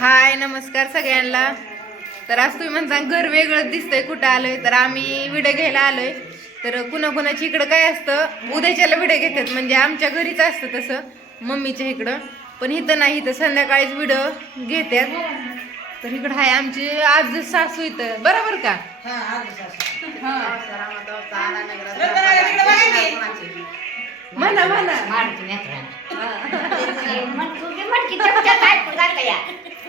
हाय नमस्कार सगळ्यांना. तर आज तुम्ही म्हणता घर वेगळं दिसतंय कुठं आलोय? तर आम्ही विडे घ्यायला आलोय. तर कुणाकुणाची इकडं काय असतं उद्याच्याला विडे घेतात. म्हणजे आमच्या घरीच असतं तसं मम्मीच्या इकडं. पण इथं नाही इथं संध्याकाळीच विडं घेतात तर इकडं आहे आमची आज सासू इथं. बरोबर का? म्हणा म्हणा.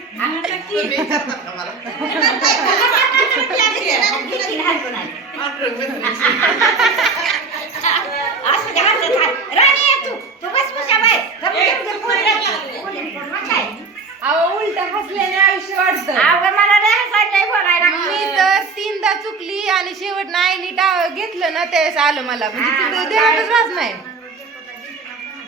मी तर तीनदा चुकली आणि शेवट नाही नीट घेतलं ना त्यावेळेस आलं मला. म्हणजे तिथं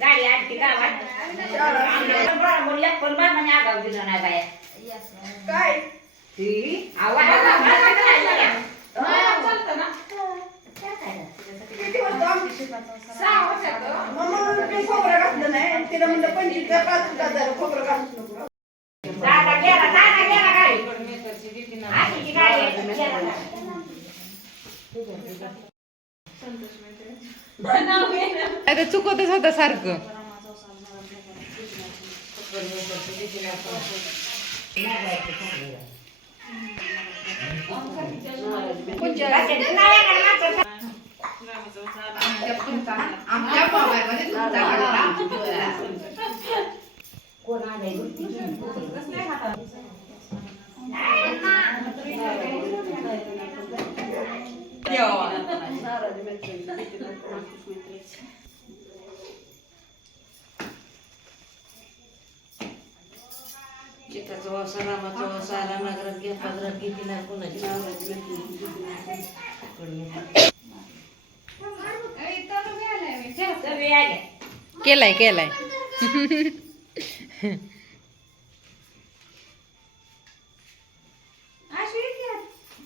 गाडी आणखी गावात पण आगाऊ दिलं नाही बाया. काय आवाज तिला म्हणलं पंचवीस का पाच हजार खोबरं घालूच नको दादा गेला, दादा गेला गाडी. आशीची गाडी आहे, गेला दादा. आता चुकतच होता सारखं आमच्या मोबाईलमध्ये तुमचा? चिकाचा वासा रामाचा वासा आला नागरात घ्या पादरात घेतली ना कोणाची. केलाय केलाय.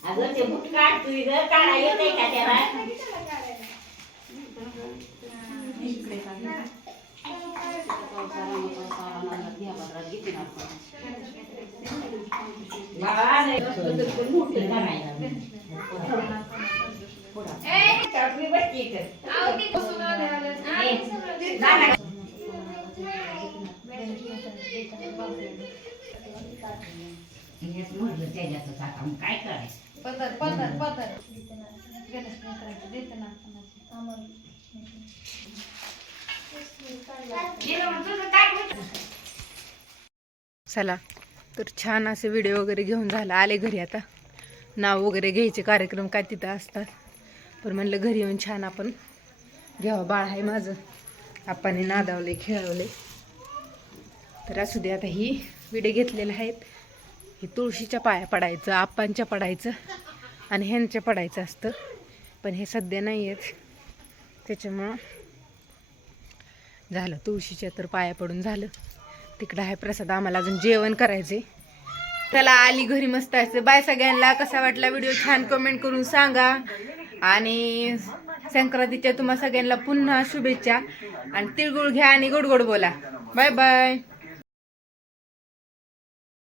अगं ते बुट काढ तू इथं काढा येतंय का त्याला बाळा नाही बसलं तर कोण मोठं करायला. मी बसली इथं. ए, जा ना. हेच म्हटलं त्याच्यातच आता मग काय करायचं पदर पदर पदर देते ना गेलं मग तुझं काय होतं? चला तर छान असे व्हिडिओ वगैरे घेऊन झाला. आले घरी आता. नाव वगैरे घ्यायचे कार्यक्रम काय तिथं असतात. पण म्हणलं घरी येऊन छान आपण घ्यावं. बाळ आहे माझं. आप्पाने नादावले खेळवले. तर असू दे आता ही विडे घेतलेले आहेत. हे तुळशीच्या पाया पडायचं आप्पांच्या पडायचं आणि ह्यांच्या पडायचं असतं. पण हे सध्या नाही आहेत. त्याच्यामुळं झालं. तुळशीच्या तर पाया पडून झालं. तिकडं आहे प्रसाद. आम्हाला अजून जेवण करायचे त्याला आली घरी मस्त असते बाय सगळ्यांना. कसा वाटला व्हिडिओ? छान कमेंट करून सांगा. आणि संक्रांतीच्या तुम्हा सगळ्यांना पुन्हा शुभेच्छा. आणि तिळगुळ घ्या आणि गोडगोड बोला. Bye bye.